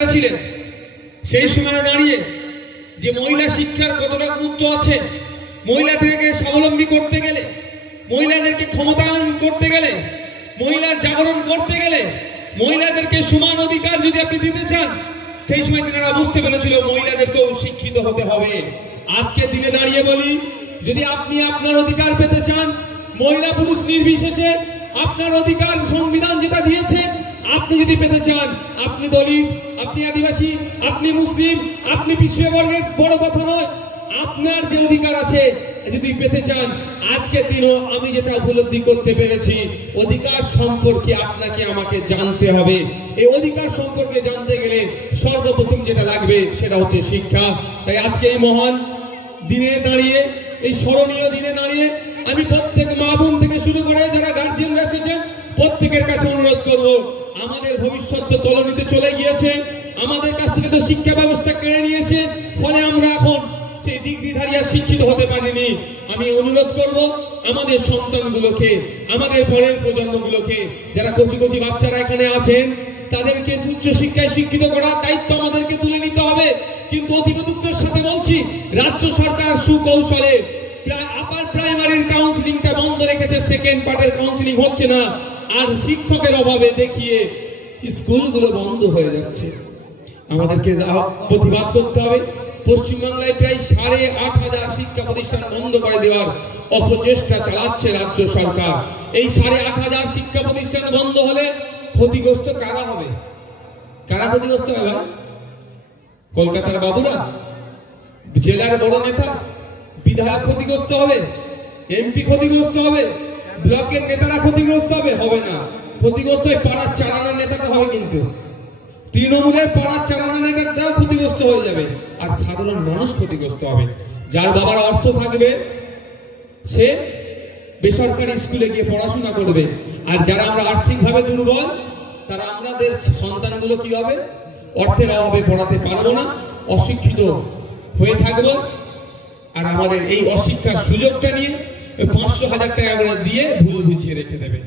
ছিলেন সেই সময় দাঁড়িয়ে যে মহিলা শিক্ষার কতটা গুরুত্ব আছে, মহিলাদেরকে স্বাবলম্বী করতে গেলে, মহিলাদেরকে ক্ষমতায়ন করতে গেলে, মহিলার জাগরণ করতে গেলে, মহিলাদেরকে সমান অধিকার যদি আপনি দিতে চান, সেই সময় তিনারা বুঝতে পেরেছিল মহিলাদেরকেও শিক্ষিত হতে হবে। আজকে দিনে দাঁড়িয়ে বলি, যদি আপনি আপনার অধিকার পেতে চান, মহিলা পুরুষ নির্বিশেষে আপনার অধিকার সংবিধান যেটা দিয়েছে আপনি যদি পেতে চান, আপনি দলিত, আপনি আদিবাসী, আপনি মুসলিম, আপনি পিছিয়ে বর্গের বড় কথা নয়, আপনার যে অধিকার আছে যদি পেতে চান, আজকের দিনও আমি যেটা উপলব্ধি করতে পেরেছি, অধিকার সম্পর্কে আপনাকে আমাকে জানতে হবে। এই অধিকার সম্পর্কে জানতে গেলে সর্বপ্রথম যেটা লাগবে সেটা হচ্ছে শিক্ষা। তাই আজকে এই মহান দিনে দাঁড়িয়ে, এই স্মরণীয় দিনে দাঁড়িয়ে আমি প্রত্যেক মা বোন থেকে শুরু করে যারা গার্জিয়ানরা এসেছেন প্রত্যেকের কাছে অনুরোধ করব, আমাদের ভবিষ্যৎ তো তলানিতে চলে গিয়েছে, আমাদের কাছ থেকে তো শিক্ষা ব্যবস্থা কেড়ে নিয়েছে, ফলে আমরা এখন সেই ডিগ্রিধারী আর শিক্ষিত হতে পারিনি। আমি অনুরোধ করব আমাদের সন্তানগুলোকে, আমাদের পরের প্রজন্মগুলোকে, যারা কচি কচি বাচ্চারা এখানে আছেন, তাদেরকে উচ্চ শিক্ষায় শিক্ষিত করার দায়িত্ব আমাদেরকে তুলে নিতে হবে। কিন্তু অতি দুঃখের সাথে বলছি, রাজ্য সরকার সুকৌশলে আপার প্রাইমারির কাউন্সিলিংটা বন্ধ রেখেছে, সেকেন্ড পার্টের কাউন্সিলিং হচ্ছে না, আর শিক্ষকের অভাবে দেখিয়ে স্কুলগুলো বন্ধ হয়ে যাচ্ছে। আমাদেরকে প্রতিবাদ করতে হবে। পশ্চিমবাংলায় প্রায় 8,500 শিক্ষা প্রতিষ্ঠান বন্ধ করে দেওয়ার অপচেষ্টা চালাচ্ছে রাজ্য সরকার। এই 8,500 শিক্ষা প্রতিষ্ঠান বন্ধ হলে ক্ষতিগ্রস্ত কারা হবে? কারা ক্ষতিগ্রস্ত হবে? কলকাতার বাবুরা, জেলার বড় নেতা, বিধায়ক ক্ষতিগ্রস্ত হবে, এমপি ক্ষতিগ্রস্ত হবে, ব্লকের নেতারা ক্ষতিগ্রস্ত হবে? হবে না। ক্ষতিগ্রস্ত ওই পাড়ার চালানোর নেতাটা হবে, কিন্তু তৃণমূলের পাড়ার চালানোর নেতাটাও ক্ষতিগ্রস্ত হয়ে যাবে, আর সাধারণ মানুষ ক্ষতিগ্রস্ত হবে। যার বাবার অর্থ থাকবে সে বেসরকারি স্কুলে গিয়ে পড়াশোনা করবে, আর যারা আমরা আর্থিকভাবে দুর্বল, তারা আমাদের সন্তানগুলো কি হবে? অর্থের অভাবে পড়াতে পারবো না, অশিক্ষিত হয়ে থাকবো, আর আমাদের এই অশিক্ষার সুযোগটা নিয়ে 500,000 টাকা করে দিয়ে ভুল বুঝিয়ে রেখে দেবে।